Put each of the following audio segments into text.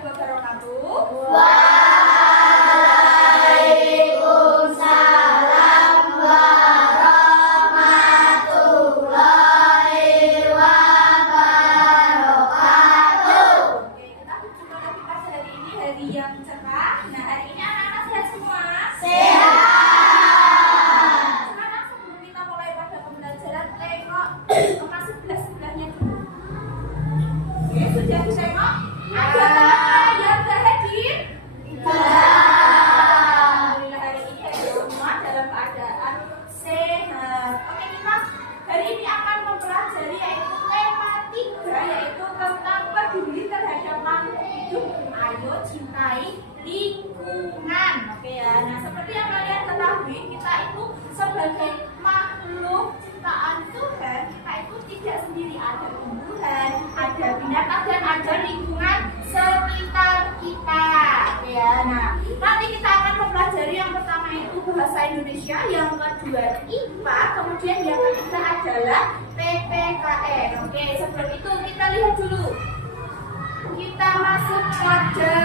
warahmatullahi wabarakatuh. Waalaikumsalam warahmatullahi wabarakatuh. Oke, kita berjumpa lagi pada hari ini, hari yang cerah. Nah, hari ini anak-anak sehat semua? Sehat. Sekarang sebelum kita mulai pada pembelajaran, tengok kelas sebelah-sebelahnya dulu. Oke, sudah ditengok? Ada teman yang sudah hadir? Alhamdulillah hari ini hadir semua dalam keadaan sehat. Oke, kita hari ini akan mempelajari yaitu tema 3, yaitu tentang peduli terhadap makhluk hidup. Ayo cintai lingkungan. Oke ya. Nah, seperti yang kalian ketahui, kita itu sebagai makhluk ciptaan Tuhan, kita itu tidak sendiri, ada tumbuhan, ada binatang, dan ada lingkungan sekitar kita. Oke ya. Nah, nanti kita akan mempelajari yang pertama itu bahasa Indonesia, yang kedua IPA, kemudian yang ketiga adalah PPKN. Oke, sebelum itu kita lihat dulu. Kita masuk pada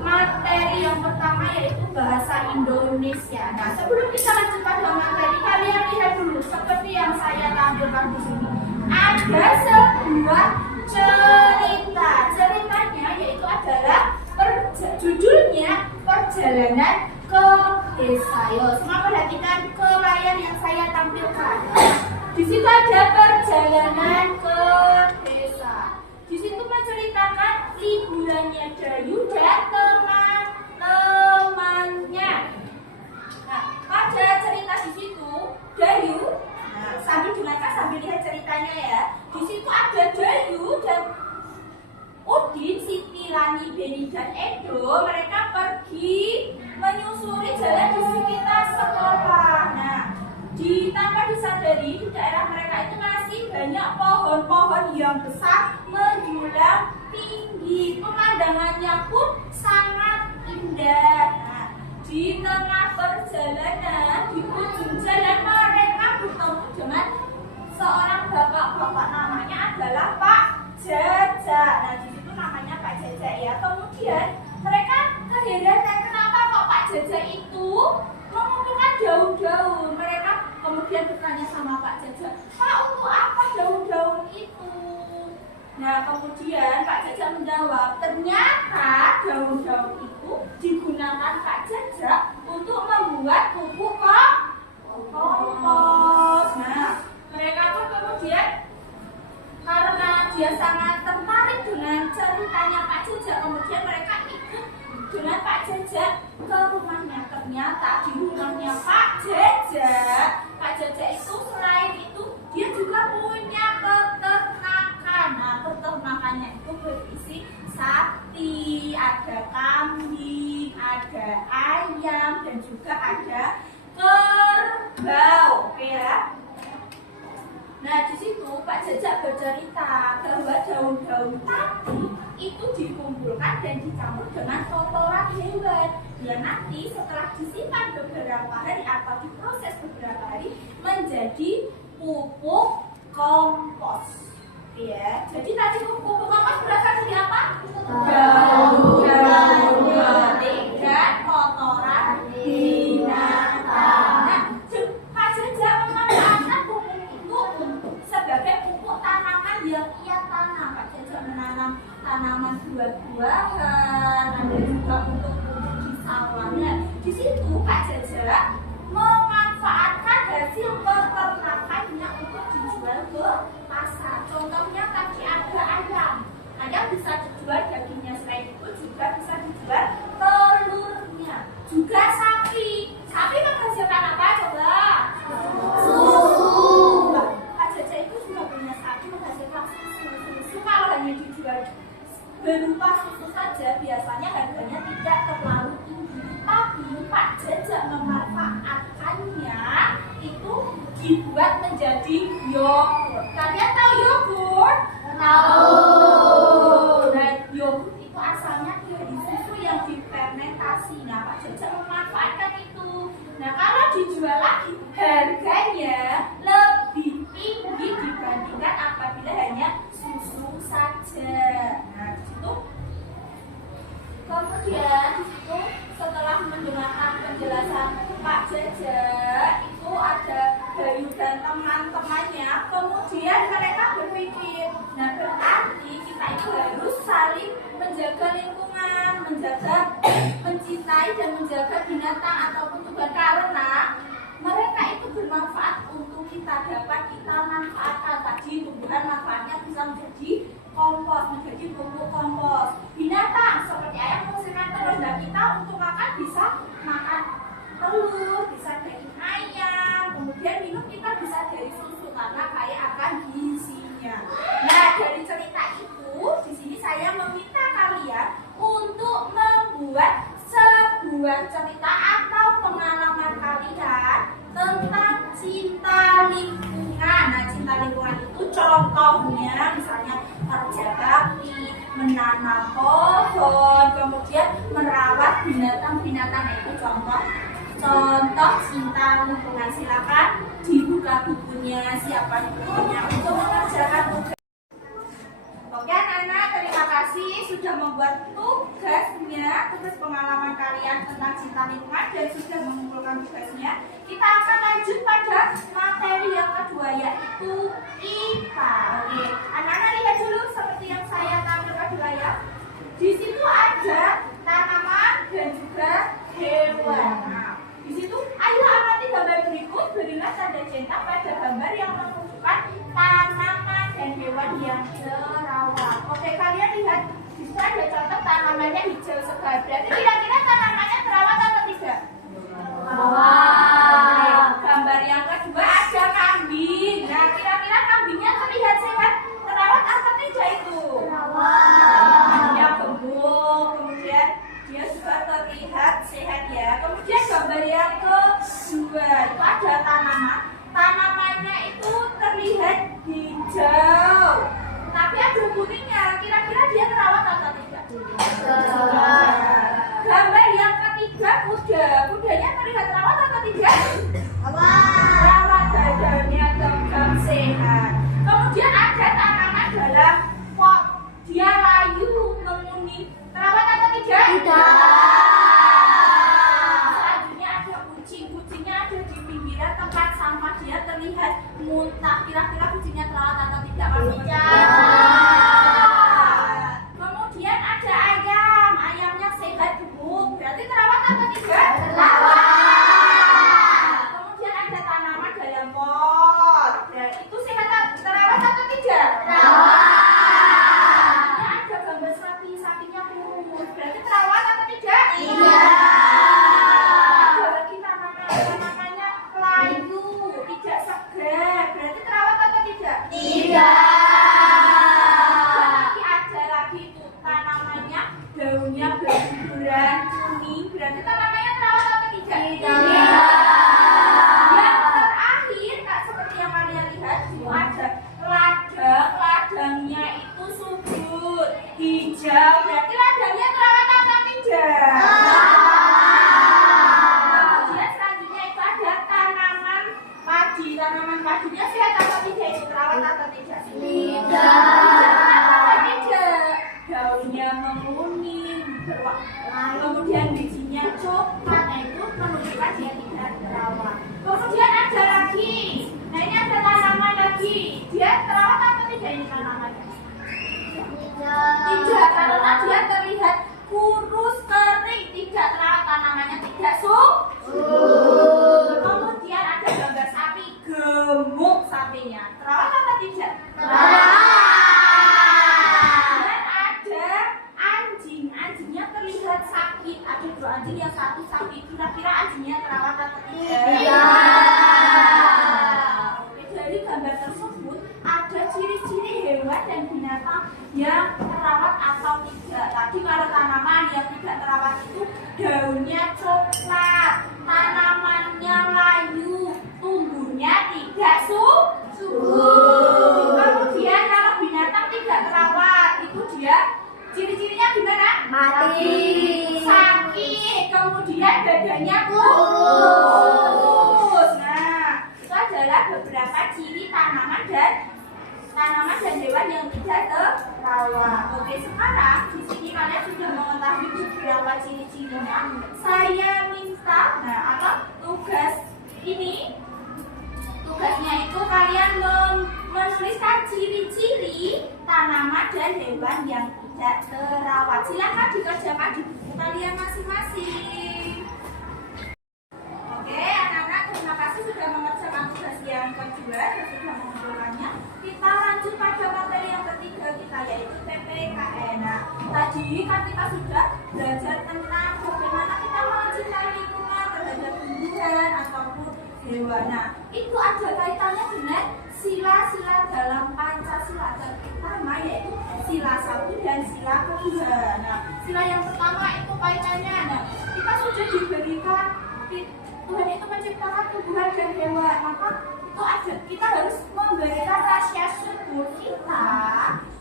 materi yang pertama, yaitu bahasa Indonesia. Nah, sebelum kita lanjut pada materi, kalian lihat dulu seperti yang saya tampilkan di sini. Ada sebuah cerita. Ceritanya yaitu adalah judulnya Perjalanan ke Desa. Yo, semua perhatikan ke layar yang saya tampilkan. Di situ ada perjalanan ke desa. Di situ menceritakan liburannya Dayu dan teman-temannya. Nah, pada cerita di situ Dayu, nah, sambil dengarkan sambil lihat ceritanya ya. Di situ ada Dayu dan Udin, Siti, Lani, Beni, dan Edo. Mereka pergi menyusuri jalan di sekitar sekolah. Nah, tanpa disadari di daerah mereka itu masih banyak pohon-pohon yang besar menjulang tinggi. Pemandangannya pun sangat indah. Nah, di tengah perjalanan, di ujung jalan mereka bertemu dengan seorang bapak-bapak, namanya adalah Pak Jajak. Nah, di situ namanya Pak Jajak ya. Kemudian mereka keheranan kenapa kok Pak Jajak itu mengumpulkan daun-daun. Mereka kemudian bertanya sama Pak Jajak, Pak, untuk apa daun-daun itu? Nah, kemudian Pak Jajak menjawab, ternyata daun-daun itu digunakan Pak Jajak untuk membuat pupuk kompos. Nah, mereka pun kemudian karena dia sangat tertarik dengan ceritanya Pak Jajak, kemudian mereka ikut dengan Pak Jajak ke rumahnya. Ternyata di rumahnya Pak Jajak itu selain itu dia juga punya peternakan. Nah, peternakannya itu berisi sapi, ada kambing, ada ayam, dan juga ada kerbau. Oke ya. Nah, di situ Pak Jajak bercerita bahwa daun-daun tadi itu dikumpulkan dan dicampur dengan kotoran hewan. Ya, nanti setelah disimpan beberapa hari atau diproses beberapa hari menjadi pupuk kompos. Ya, jadi tadi pupuk kompos berasal dari apa? Daun-daun dan kotoran binatang. Nah, Pak Jajak memanfaatkan pupuk itu sebagai pupuk tanaman yang ia tanam. Pak Jajak menanam tanaman buah-buahan, ada juga untuk di sawahnya. Di situ Pak Jajak memanfaatkan hasil peternakannya untuk dijual ke pasar. Contohnya tadi ada ayam. Ayam bisa dijual dagingnya, selain itu juga bisa dijual telurnya. Juga sapi. Sapi menghasilkan apa coba? Susu. Pak Jajak itu juga punya sapi menghasilkan susu. Susu kalau hanya dijual berupa susu saja biasanya harganya tidak terlalu tinggi. Tapi Pak Jajak memanfaatkannya itu dibuat menjadi yogurt. Kalian tahu yogurt? Tahu. Nah, yogurt itu asalnya dari susu yang difermentasi. Nah, Pak Jajak memanfaatkan itu. Nah, kalau dijual lagi harganya lebih tinggi dibandingkan apabila hanya susu saja. Nah, di situ tetap mencintai dan menjaga binatang ataupun tumbuhan karena mereka itu bermanfaat untuk kita, dapat kita manfaatkan. Tadi tumbuhan manfaatnya bisa menjadi kompos, menjadi pupuk kompos. Binatang seperti ayam menghasilkan telur dan kita untuk makan bisa makan telur, bisa dari ayam, kemudian minum kita bisa dari susu karena kaya akan gizinya. Nah, dari cerita itu di sini saya meminta kalian untuk membuat sebuah cerita atau pengalaman kalian tentang cinta lingkungan. Nah, cinta lingkungan itu contohnya misalnya kerja bakti, menanam pohon, kemudian merawat binatang-binatang. Itu contoh cinta lingkungan. Silakan dibuka bukunya, siapa bukunya untuk mengerjakan tugas. Oke anak-anak, terima kasih sudah membuat tugasnya, tugas pengalaman kalian tentang cinta lingkungan dan sudah mengumpulkan tugasnya. Kita akan lanjut pada materi yang kedua yaitu IPA. Oke, anak-anak lihat dulu seperti yang saya tampilkan di layar. Di situ ada tanaman dan juga hewan. Nah, di situ ayo amati gambar berikut, berilah tanda cinta pada gambar yang menunjukkan tanaman dan hewan yang terawat. Oke, kalian lihat di situ ada contoh tanamannya hijau segar. Berarti kira-kira tanamannya terawat atau tidak? Terawat. Gambar yang kedua ada kambing. Nah, kira-kira kambingnya terlihat sehat, terawat atau tidak itu? Terawat. Dia gemuk, kemudian dia juga terlihat sehat ya. Kemudian gambar yang kedua itu ada tanaman. Tanamannya itu terlihat hijau, tapi ada kuningnya. Kira-kira dia terawat atau tidak? Gambar yang ketiga kuda. Kudanya terlihat terawat atau tidak? Terawat, badannya tegap sehat. Kemudian ada tanaman dalam pot. Dia layu, menguning. Terawat atau tidak? Tidak. Selanjutnya ada kucing. Kucingnya ada di pinggiran tempat sampah. Dia terlihat muntah. Kira-kira kucingnya terawat atau tidak? Kemudian ada ayam. Ayamnya sehat, gemuk. Berarti terawat atau tidak? Kemudian ada tanaman dalam pot. Dan itu sehat, terawat atau tidak? Ada gambar sapi. Sapinya kurus. Berarti terawat atau tidak? Ada lagi tanamannya layu, tidak segar. Berarti terawat atau tidak? Ada lagi itu tanamannya daunnya berguguran kuning. Berarti tanamannya terawat atau tidak? Yang terakhir, Kak, seperti yang kalian lihat, itu ada ladang. Ladangnya itu subur, hijau. Berarti ladangnya terawat atau tidak? Kemudian selanjutnya itu ada tanaman padi. Tanaman padinya sehat atau tidak? Itu terawat atau tidak? Daunnya menguning, kemudian bijinya coklat. Nah, itu menunjukkan dia tidak terawat. Kemudian ada lagi. Nah, ini ada tanaman lagi. Dia terawat atau tidak ini tanamannya? Tidak, karena dia terlihat kurus, kering, tidak terawat. Tanamannya tidak subur. Kemudian ada gambar sapi, gemuk sapinya. Terawat atau tidak? Dan ada anjing. Anjingnya terlihat sakit. Ada dua anjing, yang satu sakit. Kira-kira anjingnya terawat atau tidak? Oke, dari gambar tersebut ada ciri-ciri hewan dan binatang yang terawat atau tidak. Tadi kalau tanaman yang tidak terawat itu daunnya coklat, tanamannya layu, tumbuhnya tidak subur. Kemudian kalau binatang tidak terawat itu dia ciri-cirinya gimana? Mati. Sakit, kemudian badannya kurus. Nah, itu adalah beberapa ciri tanaman dan hewan yang tidak terawat. Oke, sekarang di sini kalian sudah mengetahui beberapa ciri-cirinya. Saya minta, atau tugasnya itu kalian menuliskan ciri-ciri tanaman dan hewan yang tidak terawat. Silakan dikerjakan di buku kalian masing-masing. Oke, anak-anak, terima kasih sudah mengerjakan tugas yang kedua dan sudah mengumpulkannya. Kita lanjut pada materi yang ketiga kita, yaitu PPKN. Nah, tadi kan kita sudah belajar tentang bagaimana kita mencintai lingkungan terhadap tumbuhan ataupun hewan. Nah, itu ada kaitannya dengan sila-sila dalam Pancasila. Pertama yaitu sila 1 dan sila kedua. Nah, sila yang pertama itu kaitannya. Nah, kita sudah diberikan Tuhan itu menciptakan tumbuhan dan hewan, maka itu ada kita harus memberikan rasa syukur kita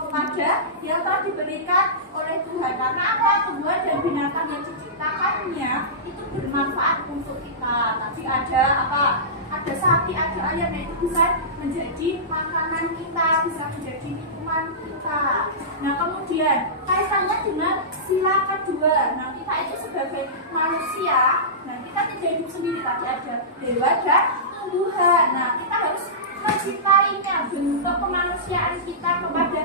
kepada yang telah diberikan oleh Tuhan. Karena apa? Tumbuhan dan binatang yang diciptakannya itu bermanfaat untuk kita. Tapi ada apa? Ada sapi, ada ayam yang itu bisa menjadi makanan kita, bisa menjadi minuman kita. Nah, kemudian kaitannya dengan sila kedua. Nah, kita itu sebagai manusia, nah kita tidak hidup sendiri, tapi ada hewan dan tumbuhan. Nah, kita harus mencintainya, bentuk kemanusiaan kita kepada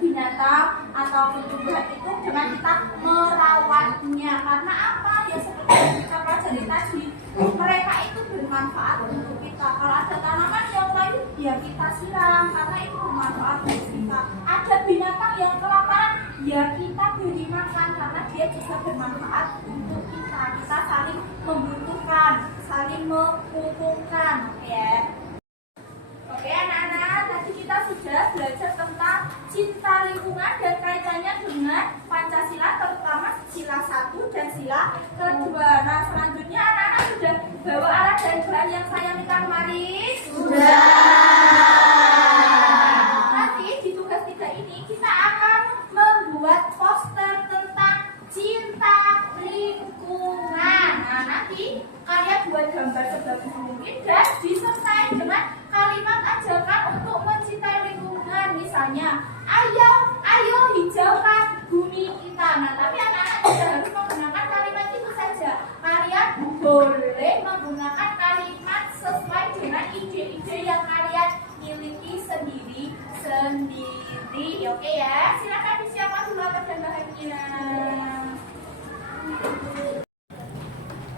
binatang atau tumbuhan itu dengan kita merawatnya. Karena apa? Ya seperti yang kita pelajari tadi, mereka itu bermanfaat untuk kita. Kalau ada tanaman yang lain, ya kita siram karena itu bermanfaat untuk kita. Ada binatang yang kelaparan, ya kita beri makan karena dia juga bermanfaat untuk kita. Kita saling membutuhkan, saling menguntungkan, ya. Oke anak-anak, tadi kita sudah belajar tentang cinta lingkungan dan kaitannya dengan Pancasila, terutama sila 1 dan sila kedua. Nah, selanjutnya anak-anak sudah bawa alat dan bahan yang saya minta kemarin? Sudah. Nanti di tugas 3 ini kita akan membuat poster tentang cinta lingkungan. Nah, nanti kalian buat gambar sebagus mungkin dan disertai dengan kalimat ajakan untuk mencintai lingkungan. Misalnya, ayo hijaukan bumi kita. Nah, tapi anak-anak tidak harus menggunakan kalimat itu saja. Kalian boleh menggunakan kalimat sesuai dengan ide-ide yang kalian miliki sendiri. Oke ya, silakan disiapkan dulu alat dan bahannya.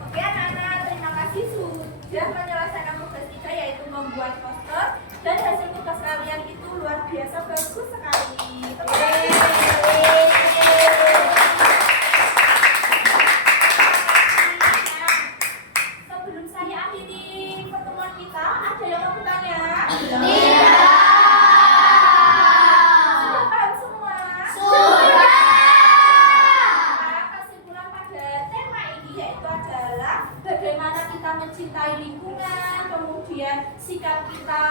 Oke anak-anak, terima kasih sudah menyelesaikan tugas 3, yaitu membuat poster, dan hasil tugas kalian itu luar biasa bagus sekali. Sebelum saya akhiri pertemuan kita, ada yang mau bertanya? Tidak. Sudah paham semua? Sudah. Nah, kesimpulan pada tema ini yaitu adalah bagaimana kita mencintai lingkungan, kemudian sikap kita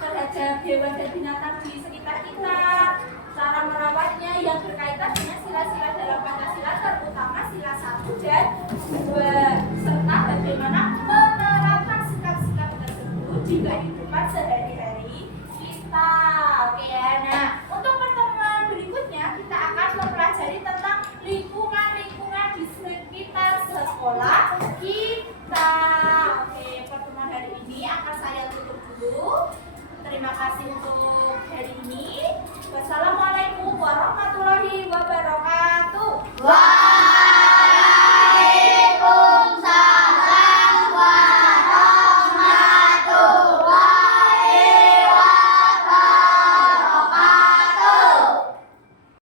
terhadap hewan dan binatang di sekitar kita, cara merawatnya yang berkaitan dengan sila-sila dalam Pancasila, terutama sila 1 dan 2, serta bagaimana menerapkan sikap-sikap tersebut di kehidupan sehari-hari kita. Oke ya. Nah, untuk pertemuan berikutnya kita akan mempelajari tentang lingkungan di sekitar sekolah kita. Oke, pertemuan hari ini akan saya tutup dulu. Terima kasih untuk hari ini. Wassalamualaikum warahmatullahi wabarakatuh.